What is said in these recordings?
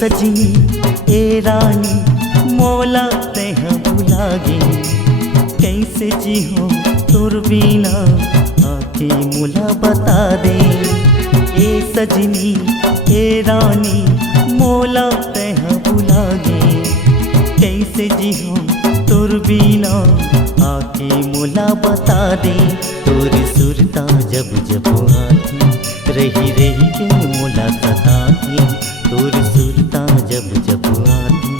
सजनी ए रानी मौला तेह भुलागे, कैसे जी हो तोर बिना आके मुला बता दे। ए सजनी ए रानी मौला तेह भुलागे, कैसे जी हो तोर बिना आके मुला बता दे। तोर सुरता जब जब आती रही रही के मुला सताती, तोर सुरता जब जब आती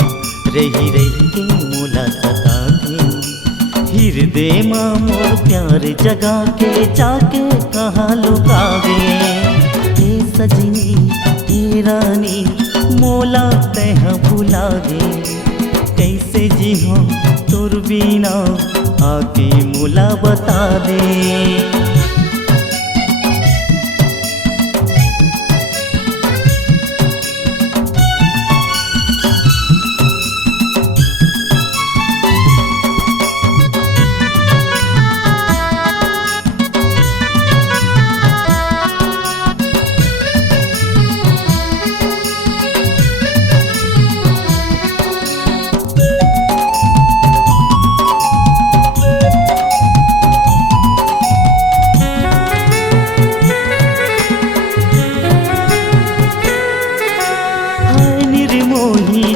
रही रही के मुला सताती। हृदय माँ मोर प्यार जगा के जाके कहाँ लुकावे। हे सजनी हे रानी मोला तेह भुलागे, कैसे जी हो तोर बिना आके मुला बता दे।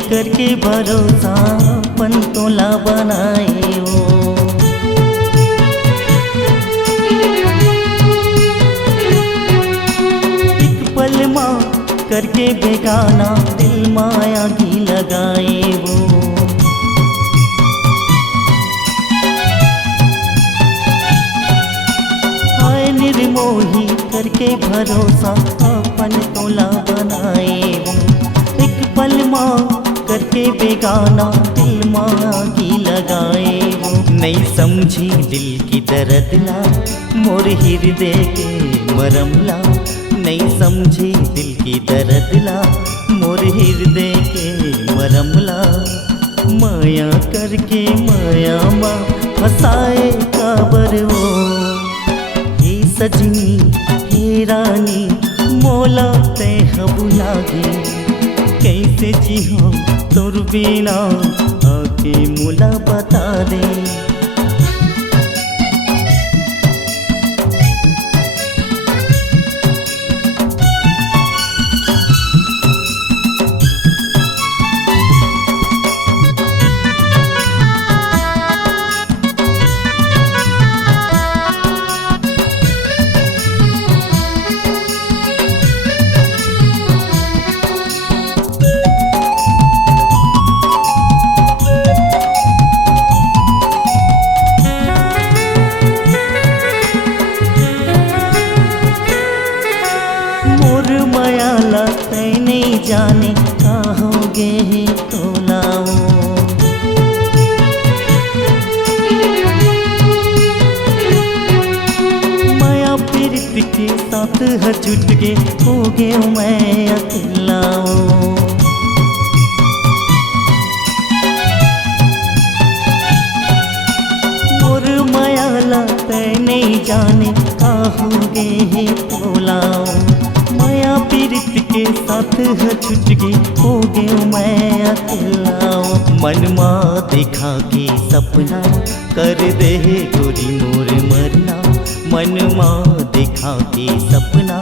करके भरोसा पन तोला बनाए वो, एक पल माँ करके बेगाना दिल माया की लगाए वो। हाय निर्मोही करके भरोसा अपन तोला बनाए वो, एक पल माँ करके बेगाना दिल मांगी लगाए वो। नहीं समझी दिल की दर्दला मोर हृदय के मरमला, नहीं समझी दिल की दर्दला मोर हृदय के मरमला। माया करके माया माँ फसाए काबर वो। हे सजनी हे रानी मौला तेह भुलागे, कैसे जी हो तोर बिना आके मुला बता दे। मयाला तै नहीं जाने कहोगे है तो लाओ। माया पीरित के साथ हर छूट के हो गए मैं अकेला। मोर मयाला तै नहीं जाने कहोगे है तो लाओ। माया पीरित के साथ छूट गई हो गए मैं अकेला। मन माँ देखा के सपना कर दे गोरी मोर मरना, मन माँ देखा के सपना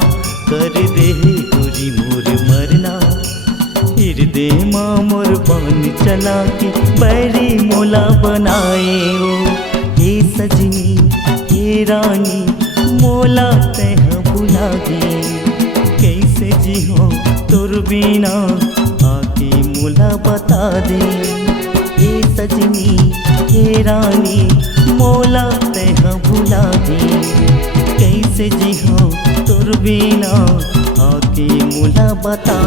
कर दे गोरी मोर मरना। हृदय माँ मोर बन चला के बैरी मोला बनाए ओ। हे सजनी हे रानी मोला तेह भुलागे, कैसे जी हो तोर बिना आके मुला बता दे। हे सजनी हे रानी मौला तेह भुलागे, कैसे जी हो तोर बिना बता